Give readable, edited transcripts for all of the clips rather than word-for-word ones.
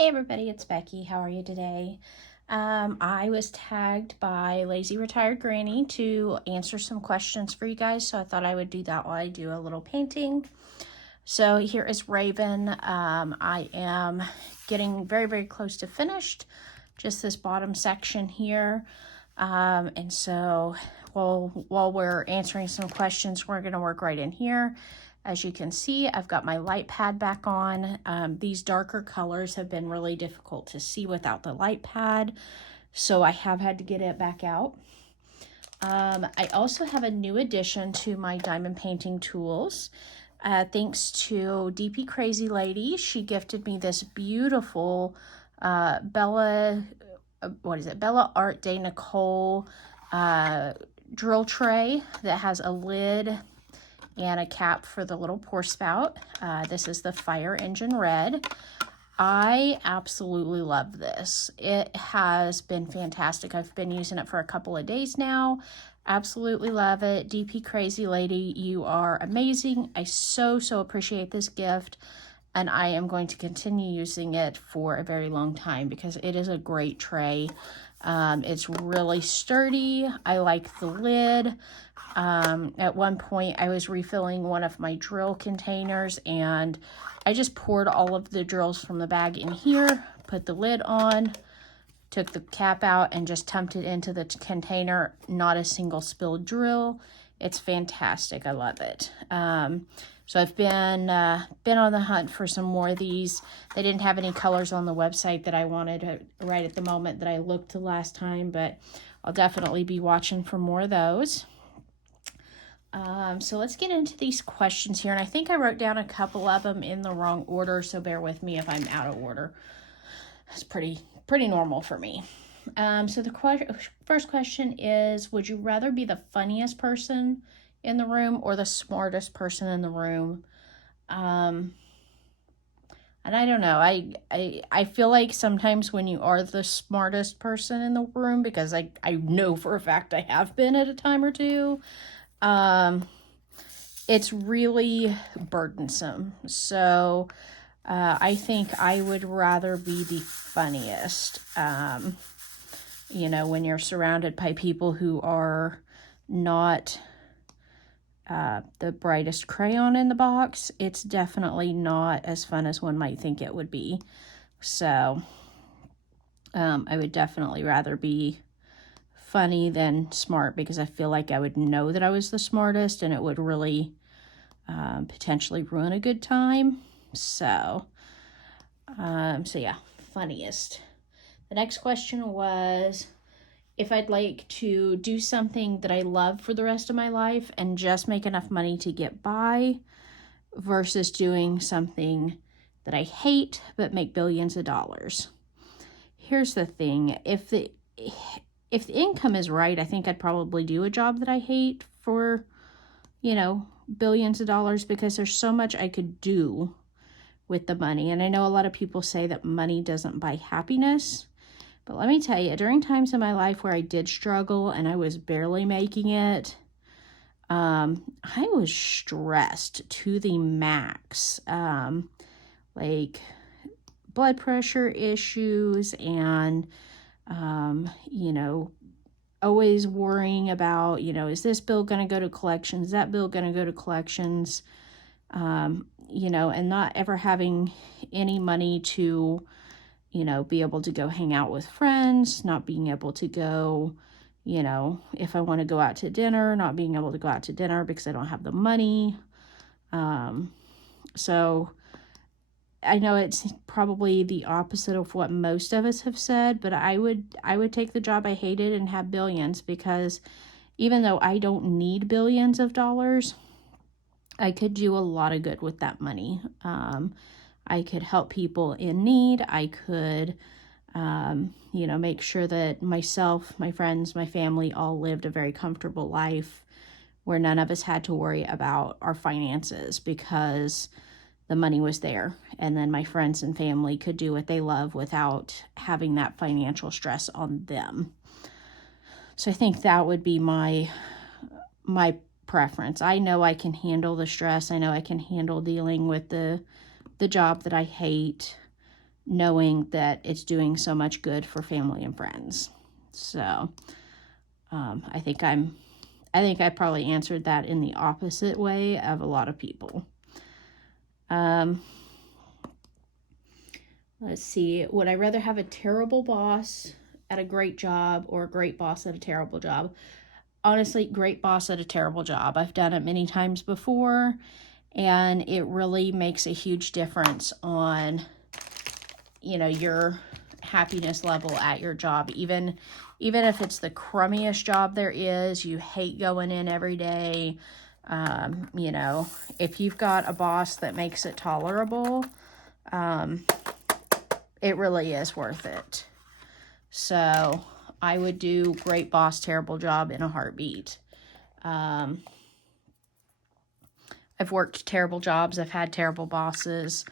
Hey everybody, it's Becky. How are you today? I was tagged by Lazy Retired Granny to answer some questions for you guys, so I thought I would do that while I do a little painting. So here is Raven. I am getting very, very close to finished, just this bottom section here. And so while we're answering some questions, we're going to work right in here. As you can see, I've got my light pad back on. These darker colors have been really difficult to see without the light pad, so I have had to get it back out. I also have a new addition to my diamond painting tools. Thanks to DP Crazy Lady, she gifted me this beautiful Bella Art de Nicole drill tray that has a lid and a cap for the little pour spout. This is the Fire Engine Red. I absolutely love this. It has been fantastic. I've been using it for a couple of days now. Absolutely love it. DP Crazy Lady, you are amazing. I so appreciate this gift, and I am going to continue using it for a very long time because it is a great tray. It's really sturdy. I like the lid. At one point I was refilling one of my drill containers and I just poured all of the drills from the bag in here, put the lid on, took the cap out, and just dumped it into the container. Not a single spilled drill. It's fantastic. I love it. So I've been on the hunt for some more of these. They didn't have any colors on the website that I wanted right at the moment that I looked the last time, but I'll definitely be watching for more of those. So let's get into these questions here. And I think I wrote down a couple of them in the wrong order, so bear with me if I'm out of order. It's pretty normal for me. So the first question is, would you rather be the funniest person in the room or the smartest person in the room? And I don't know. I feel like sometimes when you are the smartest person in the room, because I know for a fact I have been at a time or two, it's really burdensome. So I think I would rather be the funniest. You know, when you're surrounded by people who are not the brightest crayon in the box, it's definitely not as fun as one might think it would be. So I would definitely rather be funny than smart, because I feel like I would know that I was the smartest and it would really potentially ruin a good time. So yeah, funniest. The next question was if I'd like to do something that I love for the rest of my life and just make enough money to get by, versus doing something that I hate but make billions of dollars. Here's the thing. If the income is right, I think I'd probably do a job that I hate for, you know, billions of dollars, because there's so much I could do with the money. And I know a lot of people say that money doesn't buy happiness, but let me tell you, during times in my life where I did struggle and I was barely making it, I was stressed to the max. Like blood pressure issues and you know, always worrying about, you know, is this bill going to go to collections? Is that bill going to go to collections? You know, and not ever having any money to, you know, be able to go hang out with friends, not being able to go, you know, if I want to go out to dinner, not being able to go out to dinner because I don't have the money. So I know it's probably the opposite of what most of us have said, but I would take the job I hated and have billions, because even though I don't need billions of dollars, I could do a lot of good with that money. I could help people in need. I could, you know, make sure that myself, my friends, my family all lived a very comfortable life where none of us had to worry about our finances, because the money was there, and then my friends and family could do what they love without having that financial stress on them. So I think that would be my preference. I know I can handle the stress. I know I can handle dealing with the job that I hate, knowing that it's doing so much good for family and friends. So I think I probably answered that in the opposite way of a lot of people. Let's see. Would I rather have a terrible boss at a great job or a great boss at a terrible job? Honestly, great boss at a terrible job. I've done it many times before, and it really makes a huge difference on, your happiness level at your job. Even if it's the crummiest job there is, you hate going in every day. If you've got a boss that makes it tolerable, it really is worth it. So I would do great boss, terrible job in a heartbeat. I've worked terrible jobs. I've had terrible bosses.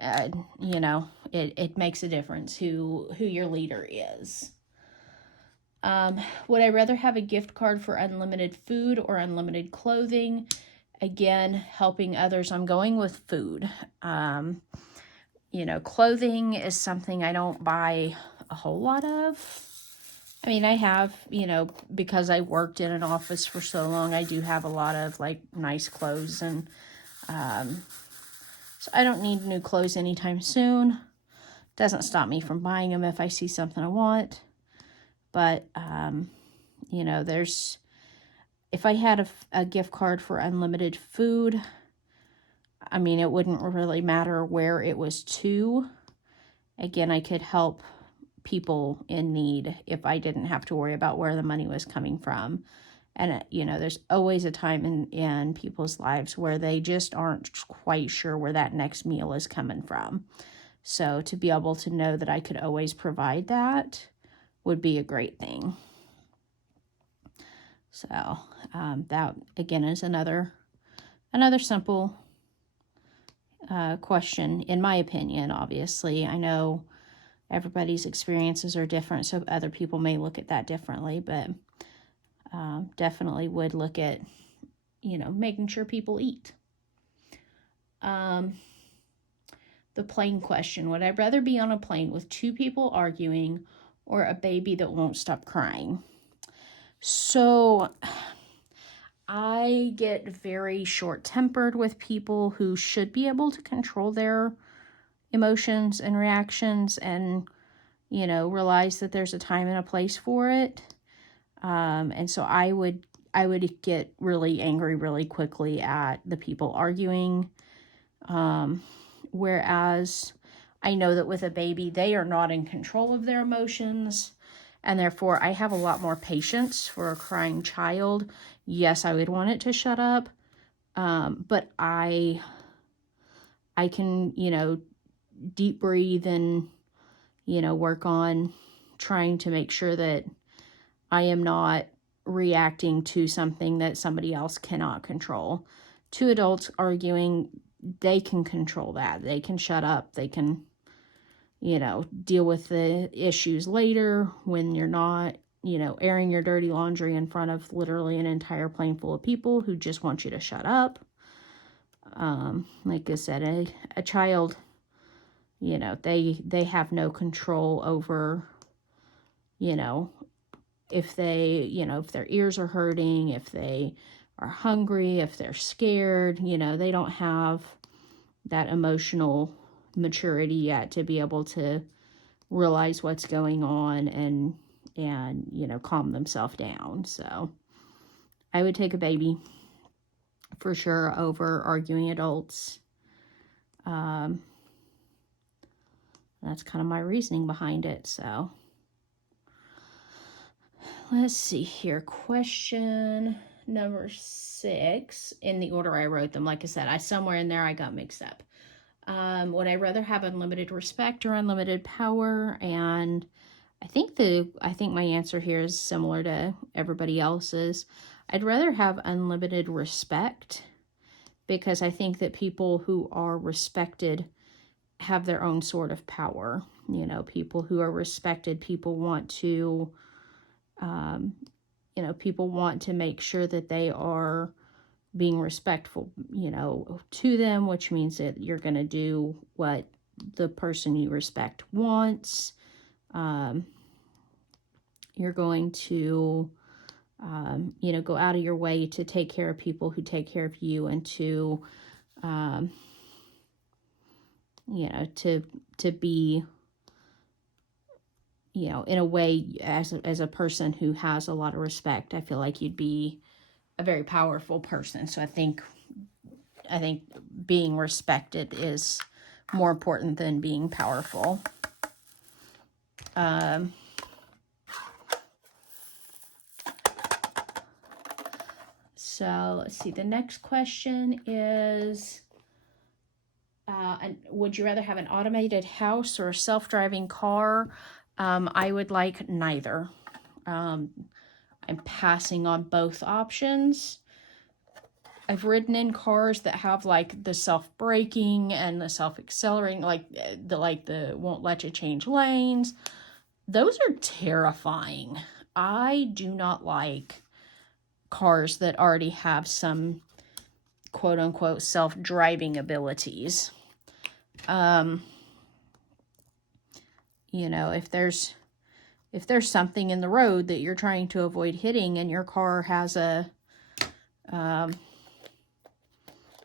It makes a difference who your leader is. Would I rather have a gift card for unlimited food or unlimited clothing? Again, helping others. I'm going with food. Clothing is something I don't buy a whole lot of. I mean, I have, because I worked in an office for so long, I do have a lot of like nice clothes, and so I don't need new clothes anytime soon. Doesn't stop me from buying them if I see something I want. But, if I had a gift card for unlimited food, I mean, it wouldn't really matter where it was to. Again, I could help people in need if I didn't have to worry about where the money was coming from. And, there's always a time in people's lives where they just aren't quite sure where that next meal is coming from. So to be able to know that I could always provide that would be a great thing. So that, again, is another simple question, in my opinion. Obviously, I know everybody's experiences are different, so other people may look at that differently, but definitely would look at, making sure people eat. The plane question. Would I rather be on a plane with two people arguing or a baby that won't stop crying? So I get very short-tempered with people who should be able to control their emotions and reactions and, realize that there's a time and a place for it. And so I would get really angry really quickly at the people arguing. Whereas I know that with a baby, they are not in control of their emotions. And therefore, I have a lot more patience for a crying child. Yes, I would want it to shut up. But I can, deep breathe and, work on trying to make sure that I am not reacting to something that somebody else cannot control. Two adults arguing, they can control that. They can shut up. They can, deal with the issues later when you're not, airing your dirty laundry in front of literally an entire plane full of people who just want you to shut up. Like I said, a child, they have no control over, if if their ears are hurting, if they are hungry, if they're scared, they don't have that emotional maturity yet to be able to realize what's going on and calm themselves down. So I would take a baby for sure over arguing adults. That's kind of my reasoning behind it. So let's see here. Question number 6 in the order I wrote them. Like I said, somewhere in there I got mixed up. Would I rather have unlimited respect or unlimited power? And I think my answer here is similar to everybody else's. I'd rather have unlimited respect because I think that people who are respected have their own sort of power. People who are respected, people want to make sure that they are being respectful, to them, which means that you're going to do what the person you respect wants. You're going to, you know, go out of your way to take care of people who take care of you, and to, you know, to be, you know, in a way, as a person who has a lot of respect. I feel like you'd be a very powerful person. So I think being respected is more important than being powerful. So let's see. The next question is, would you rather have an automated house or a self-driving car? I would like neither. I'm passing on both options. I've ridden in cars that have like the self-braking and the self-accelerating, like the won't let you change lanes. Those are terrifying. I do not like cars that already have some quote unquote self-driving abilities. You know, if there's something in the road that you're trying to avoid hitting, and your car has a,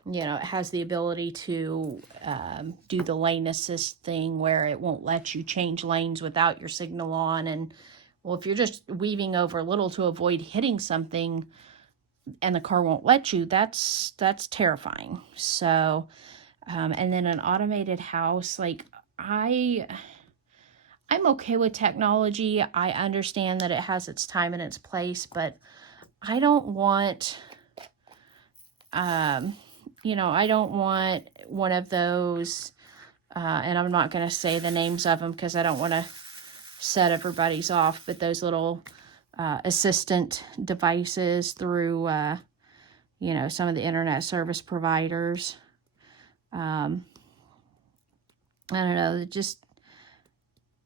you know, it has the ability to do the lane assist thing where it won't let you change lanes without your signal on. And well, if you're just weaving over a little to avoid hitting something and the car won't let you, that's terrifying. So, and then an automated house, like I'm okay with technology. I understand that it has its time and its place, but I don't want, you know, I don't want one of those, and I'm not going to say the names of them because I don't want to set everybody's off, but those little assistant devices through, you know, some of the internet service providers. I don't know,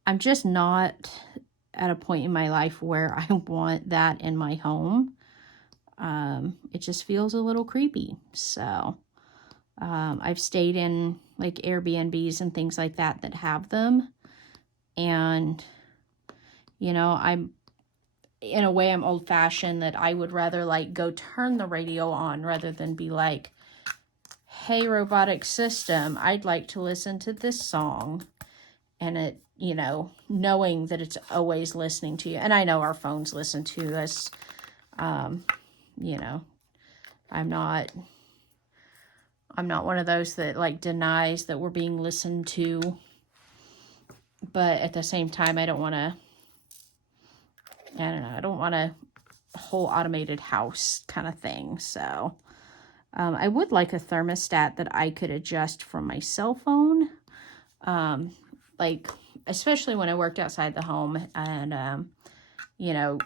I'm just not at a point in my life where I want that in my home. It just feels a little creepy. So, I've stayed in like Airbnbs and things like that have them. And, you know, in a way, I'm old fashioned, that I would rather like go turn the radio on rather than be like, hey, robotic system, I'd like to listen to this song. And it, you know, knowing that it's always listening to you. And I know our phones listen to us. You know, I'm not one of those that like denies that we're being listened to. But at the same time, I don't want a whole automated house kind of thing. So, I would like a thermostat that I could adjust from my cell phone. Like, especially when I worked outside the home, and, you know,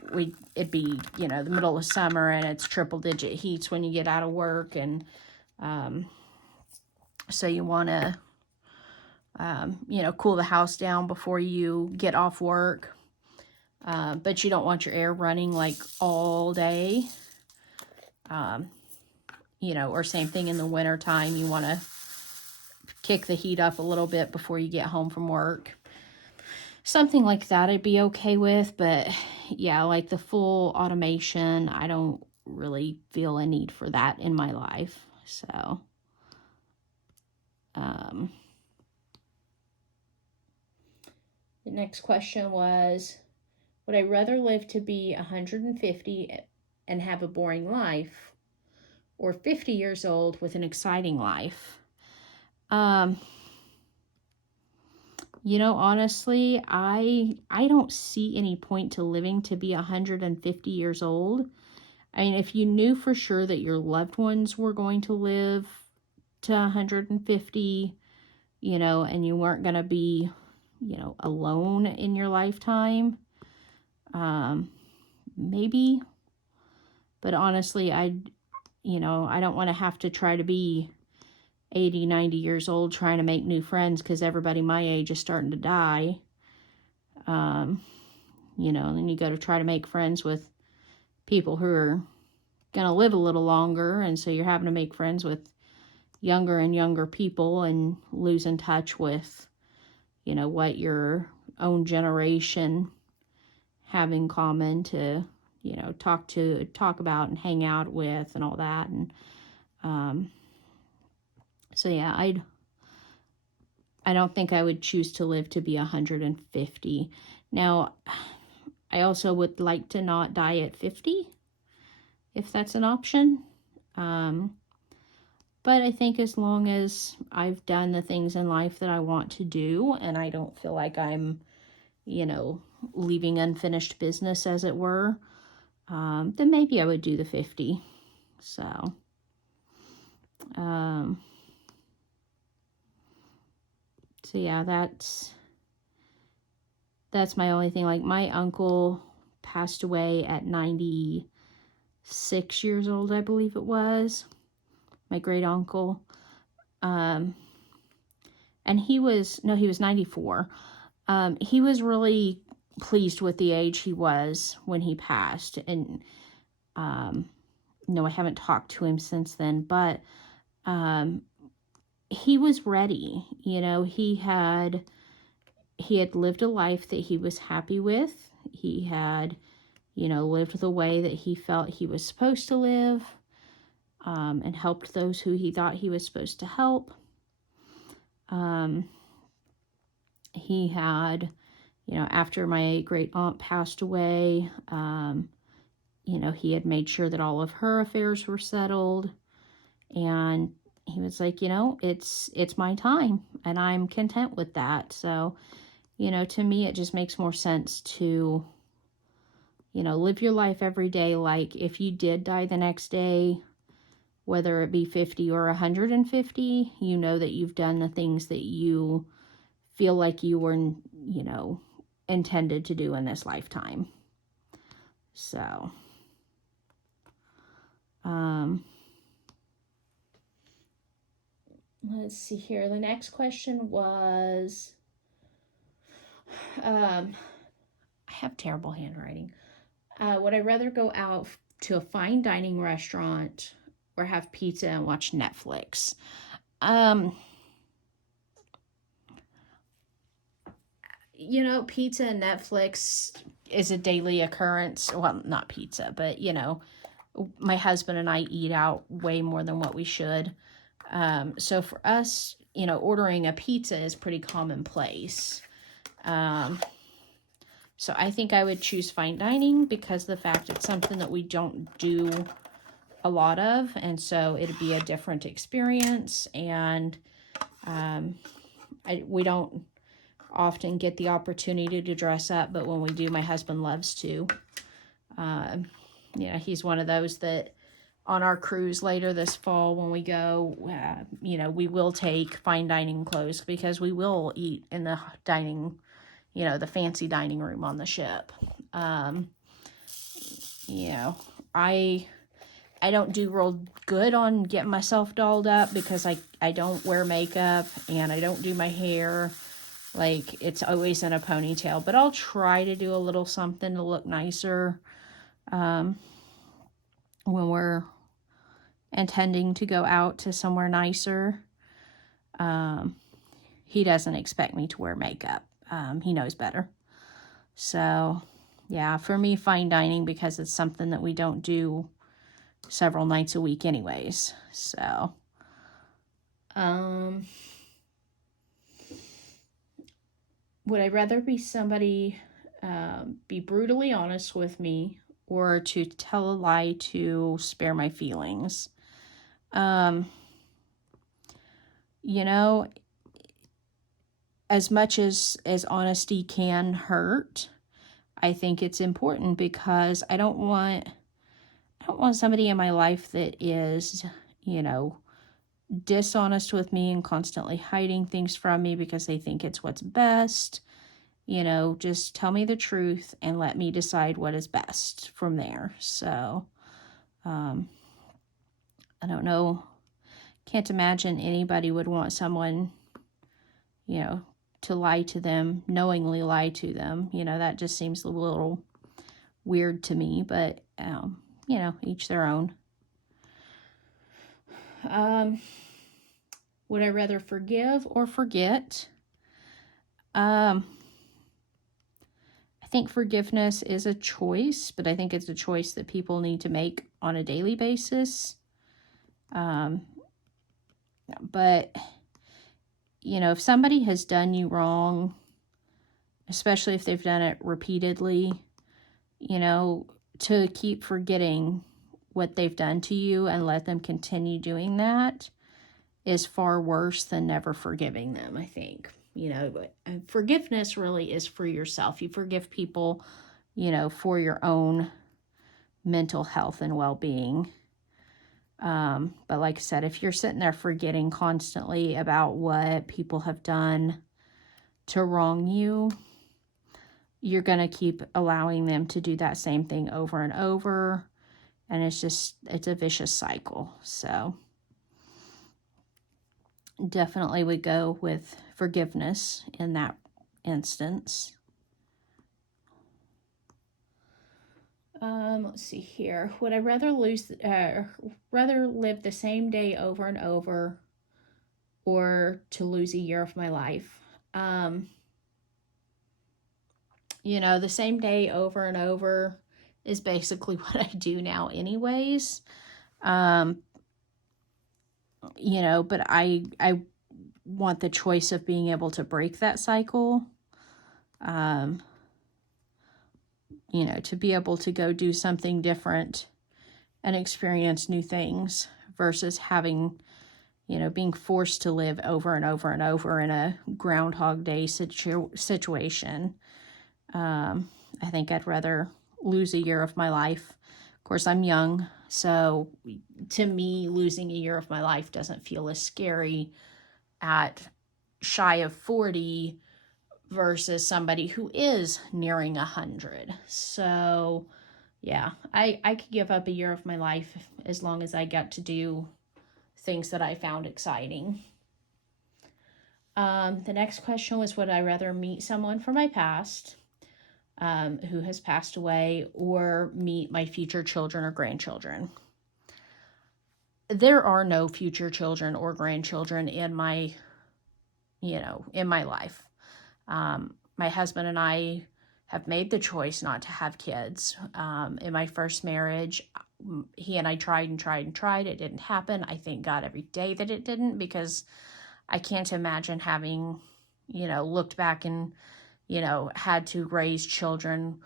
it'd be, you know, the middle of summer and it's triple digit heats when you get out of work. And, so you want to, you know, cool the house down before you get off work. But you don't want your air running like all day. You know, or same thing in the winter time, you want to kick the heat up a little bit before you get home from work. Something like that I'd be okay with, but yeah, like the full automation, I don't really feel a need for that in my life. So, the next question was, would I rather live to be 150 and have a boring life, or 50 years old with an exciting life? You know, honestly, I don't see any point to living to be 150 years old. I mean, if you knew for sure that your loved ones were going to live to 150, you know, and you weren't going to be, you know, alone in your lifetime, maybe. But honestly, I don't want to have to try to be 80, 90 years old trying to make new friends because everybody my age is starting to die. You know, and then you got to try to make friends with people who are going to live a little longer. And so you're having to make friends with younger and younger people and losing touch with, you know, what your own generation have in common to, you know, talk about and hang out with and all that. And so yeah, I don't think I would choose to live to be 150. Now, I also would like to not die at 50, if that's an option. But I think as long as I've done the things in life that I want to do, and I don't feel like I'm, you know, leaving unfinished business, as it were, then maybe I would do the 50. So, so yeah, that's my only thing. Like, my uncle passed away at 96 years old, I believe it was. My great uncle. And he was 94. He was really pleased with the age he was when he passed. And, no, I haven't talked to him since then, but, he was ready. You know, he had lived a life that he was happy with. He had, you know, lived the way that he felt he was supposed to live, and helped those who he thought he was supposed to help. He had, you know, after my great aunt passed away, you know, he had made sure that all of her affairs were settled, and he was like, you know, it's my time, and I'm content with that. So, you know, to me, it just makes more sense to, you know, live your life every day. Like, if you did die the next day, whether it be 50 or 150, you know that you've done the things that you feel like you were, you know, intended to do in this lifetime. So, let's see here. The next question was, I have terrible handwriting. Would I rather go out to a fine dining restaurant or have pizza and watch Netflix? You know, pizza and Netflix is a daily occurrence. Well, not pizza, but, you know, my husband and I eat out way more than what we should. So for us, you know, ordering a pizza is pretty commonplace. So I think I would choose fine dining because of the fact it's something that we don't do a lot of. And so it'd be a different experience. And we don't often get the opportunity to dress up, but when we do, my husband loves to. You know, he's one of those that on our cruise later this fall when we go, you know, we will take fine dining clothes because we will eat in the dining, you know, the fancy dining room on the ship. You know, I don't do real good on getting myself dolled up because I don't wear makeup and I don't do my hair. Like, it's always in a ponytail, but I'll try to do a little something to look nicer when we're intending to go out to somewhere nicer. He doesn't expect me to wear makeup. He knows better. So, yeah, for me, fine dining because it's something that we don't do several nights a week anyways. So, would I rather be somebody be brutally honest with me or to tell a lie to spare my feelings? You know, as much as honesty can hurt, I think it's important because I don't want somebody in my life that is, you know, dishonest with me and constantly hiding things from me because they think it's what's best. You know, just tell me the truth and let me decide what is best from there. So, I don't know. Can't imagine anybody would want someone, you know, to lie to them, knowingly lie to them. You know, that just seems a little weird to me, but, you know, each their own. Would I rather forgive or forget? I think forgiveness is a choice, but I think it's a choice that people need to make on a daily basis. But, if somebody has done you wrong, especially if they've done it repeatedly, to keep forgetting what they've done to you and let them continue doing that is far worse than never forgiving them, I think. But forgiveness really is for yourself. You forgive people, for your own mental health and well-being. But like I said, if you're sitting there forgetting constantly about what people have done to wrong you, you're going to keep allowing them to do that same thing over and over. And it's a vicious cycle. So definitely would go with forgiveness in that instance. Let's see here. Would I rather live the same day over and over, or to lose a year of my life? The same day over and over is basically what I do now anyways. But I want the choice of being able to break that cycle. To be able to go do something different and experience new things versus having, being forced to live over and over and over in a Groundhog Day situation. I think I'd rather lose a year of my life. Of course, I'm young, so to me, losing a year of my life doesn't feel as scary at shy of 40 versus somebody who is nearing 100. So yeah, I could give up a year of my life as long as I get to do things that I found exciting. The next question was, would I rather meet someone from my past who has passed away, or meet my future children or grandchildren? There are no future children or grandchildren in my life. My husband and I have made the choice not to have kids. In my first marriage, he and I tried and tried and tried. It didn't happen. I thank God every day that it didn't, because I can't imagine having, looked back and, had to raise children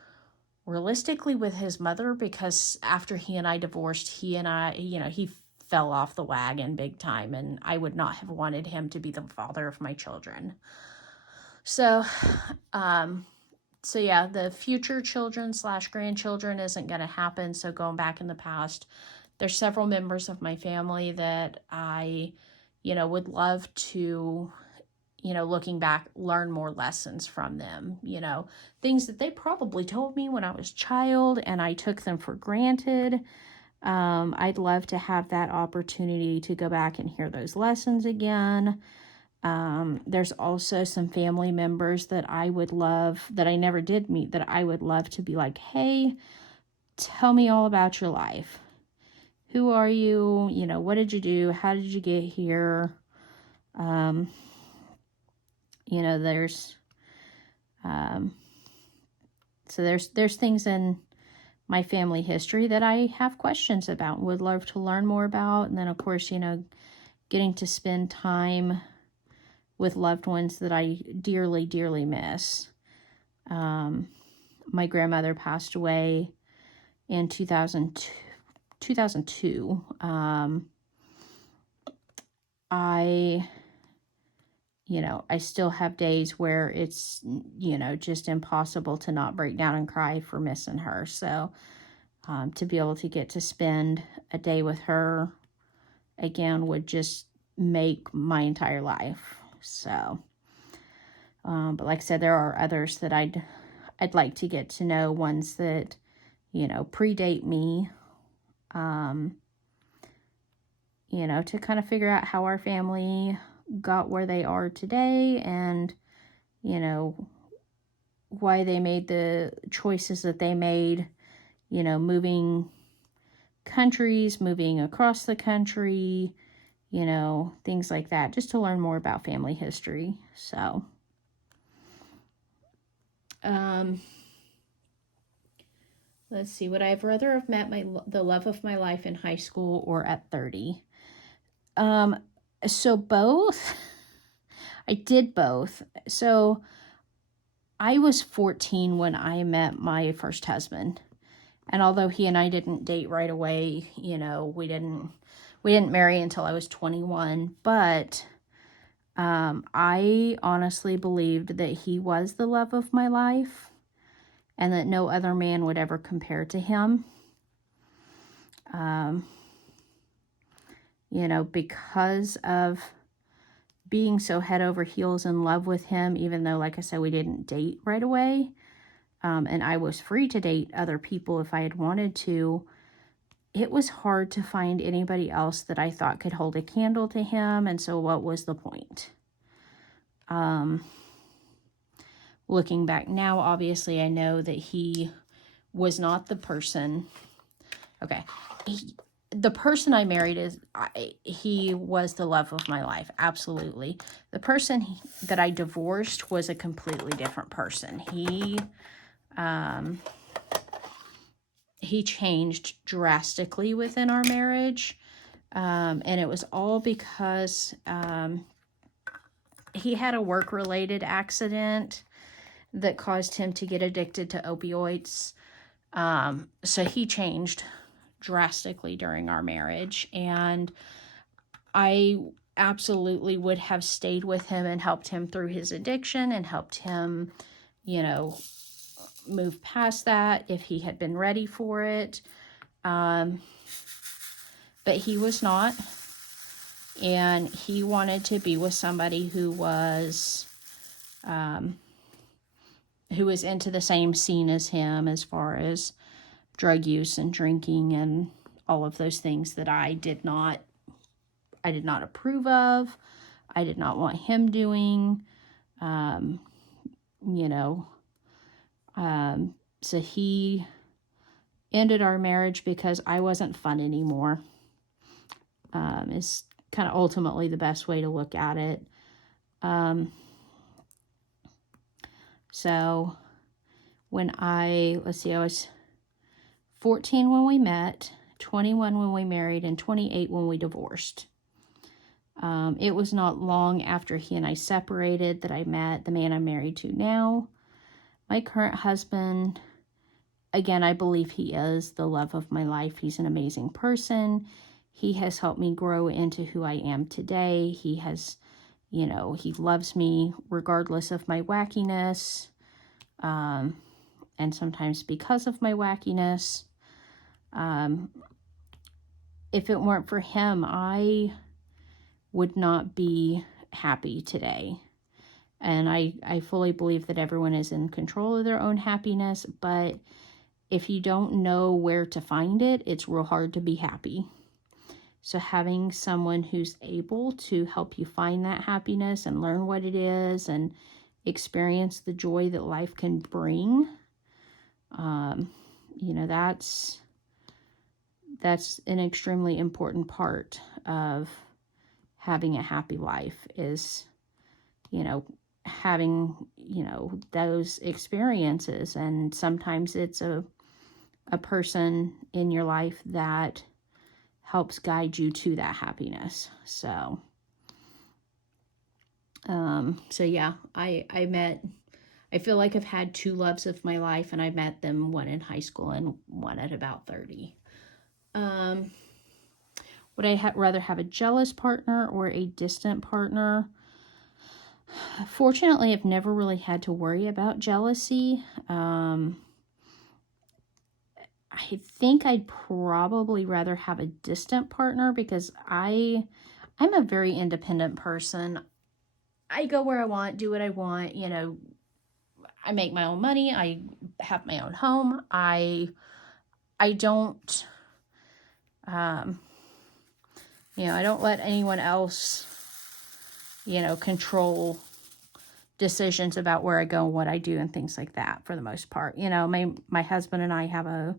realistically with his mother, because after he and I divorced, he fell off the wagon big time, and I would not have wanted him to be the father of my children. So yeah, the future children / grandchildren isn't going to happen. So going back in the past, there's several members of my family that I, would love to, looking back, learn more lessons from them, things that they probably told me when I was a child and I took them for granted. I'd love to have that opportunity to go back and hear those lessons again. There's also some family members that I would love, that I never did meet, that I would love to be like, hey, tell me all about your life. Who are you? What did you do? How did you get here? There's things in my family history that I have questions about, would love to learn more about. And then, of course, getting to spend time with loved ones that I dearly, dearly miss. My grandmother passed away in 2002. I still have days where it's, just impossible to not break down and cry for missing her. So to be able to get to spend a day with her again would just make my entire life. So, but like I said, there are others that I'd like to get to know, ones that, predate me, to kind of figure out how our family got where they are today, and, why they made the choices that they made, moving countries, moving across the country, things like that, just to learn more about family history. So, Let's see. Would I have rather have met the love of my life in high school or at 30? So both. I did both. So I was 14 when I met my first husband. And although he and I didn't date right away, we didn't marry until I was 21, but I honestly believed that he was the love of my life and that no other man would ever compare to him. Because of being so head over heels in love with him, even though, like I said, we didn't date right away, and I was free to date other people if I had wanted to, it was hard to find anybody else that I thought could hold a candle to him, and so what was the point? Looking back now, obviously, I know that he was not the person. Okay. The person I married he was the love of my life. Absolutely. The person that I divorced was a completely different person. He changed drastically within our marriage. And it was all because, he had a work-related accident that caused him to get addicted to opioids. So he changed drastically during our marriage, and I absolutely would have stayed with him and helped him through his addiction and helped him, move past that if he had been ready for it. But he was not, and he wanted to be with somebody who was into the same scene as him as far as drug use and drinking and all of those things that I did not approve of. I did not want him doing. So he ended our marriage because I wasn't fun anymore. Is kind of ultimately the best way to look at it. So when I was 14 when we met, 21 when we married, and 28 when we divorced. It was not long after he and I separated that I met the man I'm married to now. My current husband, again, I believe he is the love of my life. He's an amazing person. He has helped me grow into who I am today. He has, he loves me regardless of my wackiness, and sometimes because of my wackiness. If it weren't for him, I would not be happy today. And I fully believe that everyone is in control of their own happiness, but if you don't know where to find it, it's real hard to be happy. So having someone who's able to help you find that happiness and learn what it is and experience the joy that life can bring, that's an extremely important part of having a happy life is, having, those experiences. And sometimes it's a person in your life that helps guide you to that happiness. So yeah, I feel like I've had two loves of my life, and I met them, one in high school and one at about 30. Would I rather have a jealous partner or a distant partner? Fortunately, I've never really had to worry about jealousy. I think I'd probably rather have a distant partner because I'm a very independent person. I go where I want, do what I want, I make my own money, I have my own home. I don't, I don't let anyone else, control decisions about where I go and what I do and things like that for the most part. My husband and I have a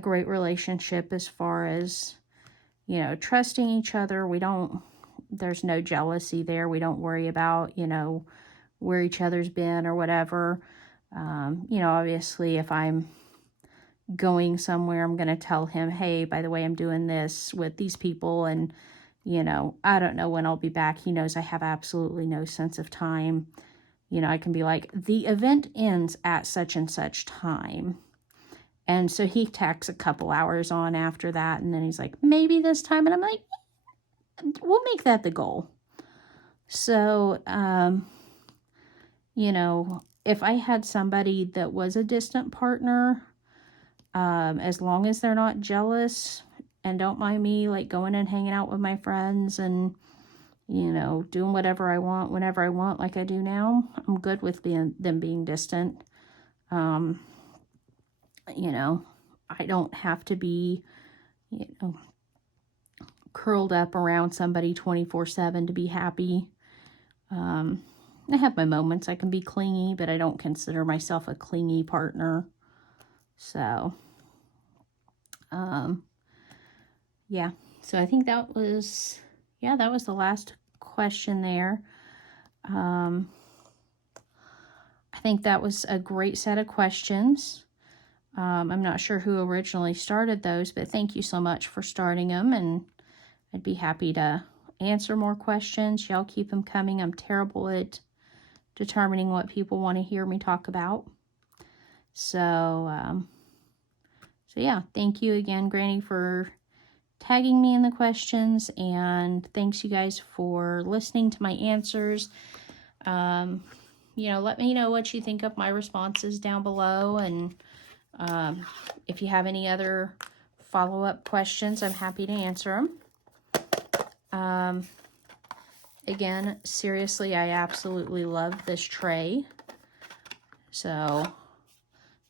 great relationship as far as, trusting each other. There's no jealousy there. We don't worry about, where each other's been or whatever. You know, obviously if I'm going somewhere, I'm going to tell him, hey, by the way, I'm doing this with these people, and, you know, I don't know when I'll be back. He knows I have absolutely no sense of time. You know, I can be like, the event ends at such and such time. And so he tacks a couple hours on after that, and then he's like, maybe this time. And I'm like, we'll make that the goal. So, you know, if I had somebody that was a distant partner, as long as they're not jealous and don't mind me like going and hanging out with my friends and, you know, doing whatever I want whenever I want like I do now, I'm good with them being distant. You know, I don't have to be, you know, curled up around somebody 24/7 to be happy. I have my moments. I can be clingy, but I don't consider myself a clingy partner. So, yeah. So I think that was, yeah, that was the last question there. I think that was a great set of questions. I'm not sure who originally started those, but thank you so much for starting them, and I'd be happy to answer more questions. Y'all keep them coming. I'm terrible at determining what people want to hear me talk about. So, so yeah, thank you again, Granny, for tagging me in the questions, and thanks you guys for listening to my answers. You know, let me know what you think of my responses down below, and if you have any other follow-up questions, I'm happy to answer them. Again, seriously, I absolutely love this tray. So,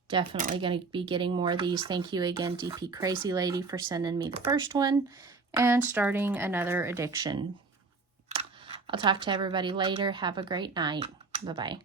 definitely going to be getting more of these. Thank you again, DP Crazy Lady, for sending me the first one and starting another addiction. I'll talk to everybody later. Have a great night. Bye-bye.